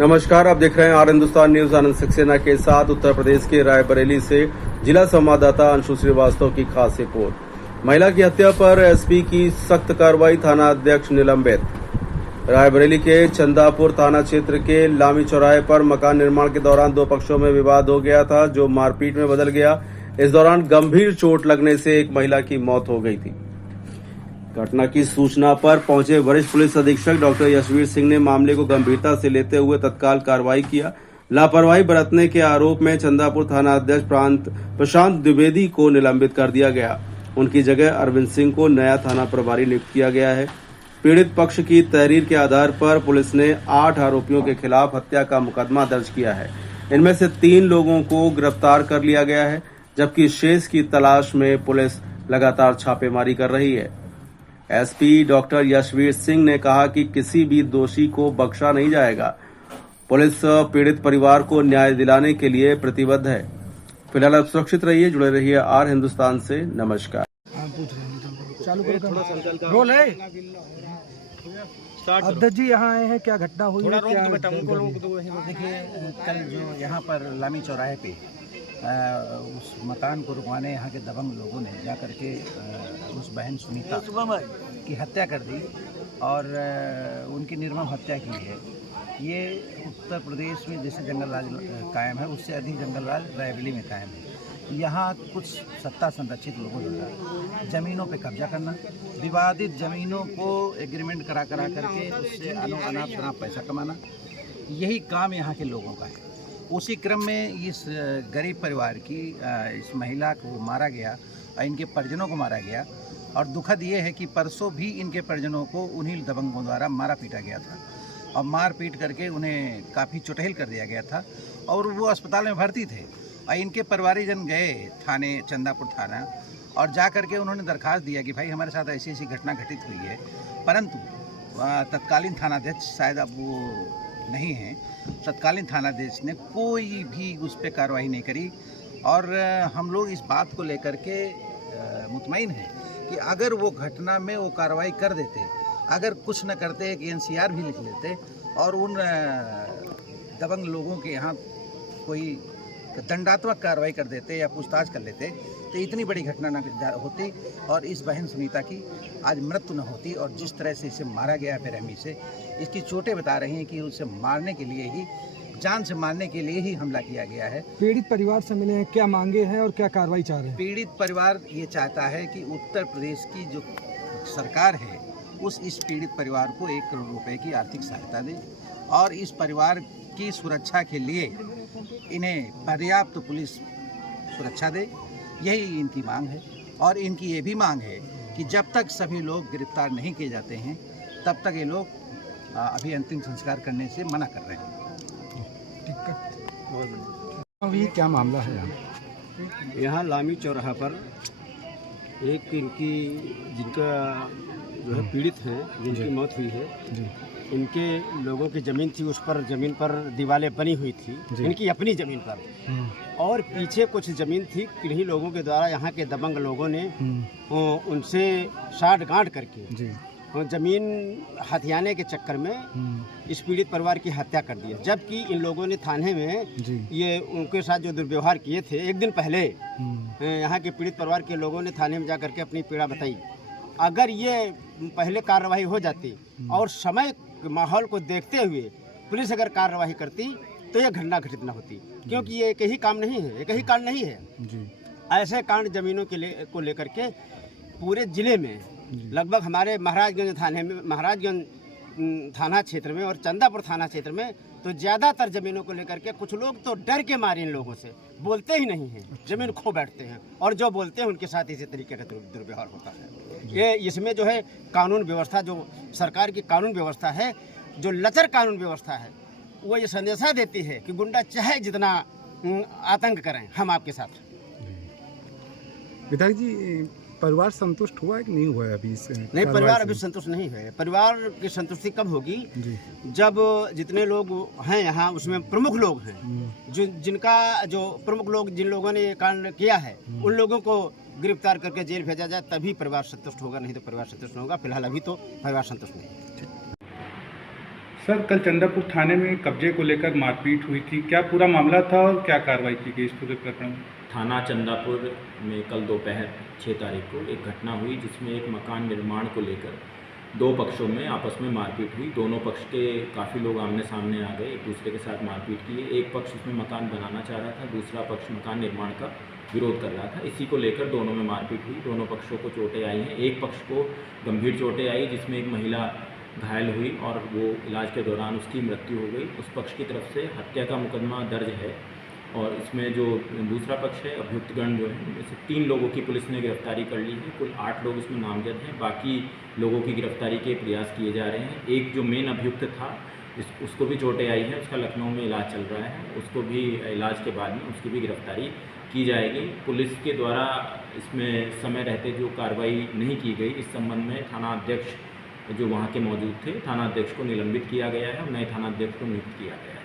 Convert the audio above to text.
नमस्कार, आप देख रहे हैं आर हिंदुस्तान न्यूज। आनंद सक्सेना के साथ उत्तर प्रदेश के रायबरेली से जिला संवाददाता अंशु श्रीवास्तव की खास रिपोर्ट। महिला की हत्या पर एसपी की सख्त कार्रवाई, थाना अध्यक्ष निलंबित। रायबरेली के चंदापुर थाना क्षेत्र के लामी चौराहे पर मकान निर्माण के दौरान दो पक्षों में विवाद हो गया था, जो मारपीट में बदल गया। इस दौरान गंभीर चोट लगने से एक महिला की मौत हो गई थी। घटना की सूचना पर पहुंचे वरिष्ठ पुलिस अधीक्षक डॉक्टर यशवीर सिंह ने मामले को गंभीरता से लेते हुए तत्काल कार्रवाई किया। लापरवाही बरतने के आरोप में चंदापुर थाना अध्यक्ष प्रशांत द्विवेदी को निलंबित कर दिया गया। उनकी जगह अरविंद सिंह को नया थाना प्रभारी नियुक्त किया गया है। पीड़ित पक्ष की तहरीर के आधार पर पुलिस ने 8 आरोपियों के खिलाफ हत्या का मुकदमा दर्ज किया है। इनमें से 3 लोगों को गिरफ्तार कर लिया गया है, जबकि शेष की तलाश में पुलिस लगातार छापेमारी कर रही है। एसपी डॉक्टर यशवीर सिंह ने कहा कि किसी भी दोषी को बख्शा नहीं जाएगा। पुलिस पीड़ित परिवार को न्याय दिलाने के लिए प्रतिबद्ध है। फिलहाल आप सुरक्षित रहिए, जुड़े रहिए आर हिंदुस्तान से। नमस्कार। रोल है अध्यक्ष जी, यहाँ आए हैं, क्या घटना हुई है? देखिए, कल जो यहाँ पर लामी चौराहे पे उस मकान को रुकवाने यहाँ के दबंग लोगों ने जा करके उस बहन सुनीता की हत्या कर दी और उनकी निर्मम हत्या की है। ये उत्तर प्रदेश में जैसे जंगल राज कायम है, उससे अधिक जंगल राज रायबरेली में कायम है। यहाँ कुछ सत्ता संरक्षित लोगों द्वारा ज़मीनों पे कब्जा करना, विवादित ज़मीनों को एग्रीमेंट करा करके उससे अनाप शनाप पैसा कमाना, यही काम यहाँ के लोगों का है। उसी क्रम में इस गरीब परिवार की इस महिला को मारा गया और इनके परिजनों को मारा गया। और दुखद ये है कि परसों भी इनके परिजनों को उन्हीं दबंगों द्वारा मारा पीटा गया था और मार पीट करके उन्हें काफ़ी चुटहेल कर दिया गया था और वो अस्पताल में भर्ती थे। और इनके परिवारीजन गए थाने, चंदापुर थाना, और जा करके उन्होंने दरखास्त दिया कि भाई हमारे साथ ऐसी ऐसी घटना घटित हुई है। परंतु तत्कालीन थानाध्यक्ष, शायद अब वो नहीं है, तत्कालीन थानाध्यक्ष ने कोई भी उस पर कार्रवाई नहीं करी। और हम लोग इस बात को लेकर के मुतमईन हैं कि अगर वो घटना में वो कार्रवाई कर देते, अगर कुछ न करते, एक एनसीआर भी लिख लेते और उन दबंग लोगों के यहाँ कोई दंडात्मक कार्रवाई कर देते या पूछताछ कर लेते, तो इतनी बड़ी घटना न होती और इस बहन सुनीता की आज मृत्यु न होती। और जिस तरह से इसे मारा गया है बेरहमी से, इसकी चोटें बता रही हैं कि उसे मारने के लिए ही, जान से मारने के लिए ही हमला किया गया है। पीड़ित परिवार से मिले हैं, क्या मांगे हैं और क्या कार्रवाई चाह रहे हैं? पीड़ित परिवार ये चाहता है कि उत्तर प्रदेश की जो सरकार है इस पीड़ित परिवार को 1 करोड़ रुपए की आर्थिक सहायता दे और इस परिवार की सुरक्षा के लिए इन्हें पर्याप्त पुलिस सुरक्षा दे। यही इनकी मांग है। और इनकी ये भी मांग है कि जब तक सभी लोग गिरफ्तार नहीं किए जाते हैं, तब तक ये लोग अभी अंतिम संस्कार करने से मना कर रहे हैं। अभी क्या मामला है यहाँ लामी चौराहा पर एक इनकी, जिनका जो है पीड़ित हैं, जिनकी मौत हुई है, इनके लोगों की ज़मीन थी, उस पर ज़मीन पर दीवारें बनी हुई थी, इनकी अपनी ज़मीन पर, और पीछे कुछ ज़मीन थी किन्हीं लोगों के द्वारा, यहाँ के दबंग लोगों ने उनसे साठ गांठ करके ज़मीन हथियाने के चक्कर में इस पीड़ित परिवार की हत्या कर दी। जबकि इन लोगों ने थाने में ये उनके साथ जो दुर्व्यवहार किए थे, एक दिन पहले यहाँ के पीड़ित परिवार के लोगों ने थाने में जा करके अपनी पीड़ा बताई। अगर ये पहले कार्रवाई हो जाती और समय माहौल को देखते हुए पुलिस अगर कार्रवाई करती, तो यह घटना घटित न होती। क्योंकि ये एक ही काम नहीं है, एक ही कांड नहीं है। ऐसे कांड जमीनों को लेकर के पूरे जिले में, लगभग हमारे महाराजगंज थाना क्षेत्र में और चंदापुर थाना क्षेत्र में तो ज़्यादातर ज़मीनों को लेकर के कुछ लोग तो डर के मारे इन लोगों से बोलते ही नहीं हैं, ज़मीन खो बैठते हैं, और जो बोलते हैं उनके साथ इसी तरीके का दुर्व्यवहार होता है। ये इसमें जो है कानून व्यवस्था, जो सरकार की कानून व्यवस्था है, जो लचर कानून व्यवस्था है, वो ये संदेशा देती है कि गुंडा चाहे जितना आतंक करें, हम आपके साथ। विधायक जी, परिवार संतुष्ट हुआ है कि नहीं हुआ है अभी से? नहीं, परिवार अभी संतुष्ट नहीं है। परिवार की संतुष्टि कब होगी? जब जितने लोग हैं यहाँ, उसमें प्रमुख लोग हैं, जो प्रमुख लोग, जिन लोगों ने ये कांड किया है, उन लोगों को गिरफ्तार करके जेल भेजा जाए, तभी परिवार संतुष्ट होगा, नहीं तो परिवार संतुष्ट नहीं होगा। फिलहाल अभी तो परिवार संतुष्ट नहीं है। सर, कल चंदापुर थाने में कब्जे को लेकर मारपीट हुई थी, क्या पूरा मामला था और क्या कार्रवाई की गई इस पूरे प्रकरण में? थाना चंदापुर में कल दोपहर 6 तारीख को एक घटना हुई जिसमें एक मकान निर्माण को लेकर दो पक्षों में आपस में मारपीट हुई। दोनों पक्ष के काफ़ी लोग आमने सामने आ गए, एक दूसरे के साथ मारपीट की। एक पक्ष उसमें मकान बनाना चाह रहा था, दूसरा पक्ष मकान निर्माण का विरोध कर रहा था। इसी को लेकर दोनों में मारपीट हुई। दोनों पक्षों को चोटें आई हैं। एक पक्ष को गंभीर चोटें आई जिसमें एक महिला घायल हुई और वो इलाज के दौरान उसकी मृत्यु हो गई। उस पक्ष की तरफ से हत्या का मुकदमा दर्ज है और इसमें जो दूसरा पक्ष है अभियुक्तगण जो है जैसे 3 लोगों की पुलिस ने गिरफ्तारी कर ली है। कुल 8 लोग इसमें नामजद हैं। बाकी लोगों की गिरफ्तारी के प्रयास किए जा रहे हैं। एक जो मेन अभियुक्त था उसको भी चोटें आई हैं, उसका लखनऊ में इलाज चल रहा है। उसको भी इलाज के बाद में उसकी भी गिरफ्तारी की जाएगी। पुलिस के द्वारा इसमें समय रहते जो कार्रवाई नहीं की गई, इस संबंध में थाना अध्यक्ष जो वहाँ के मौजूद थे, थाना अध्यक्ष को निलंबित किया गया है और नए थाना अध्यक्ष को नियुक्त किया गया है।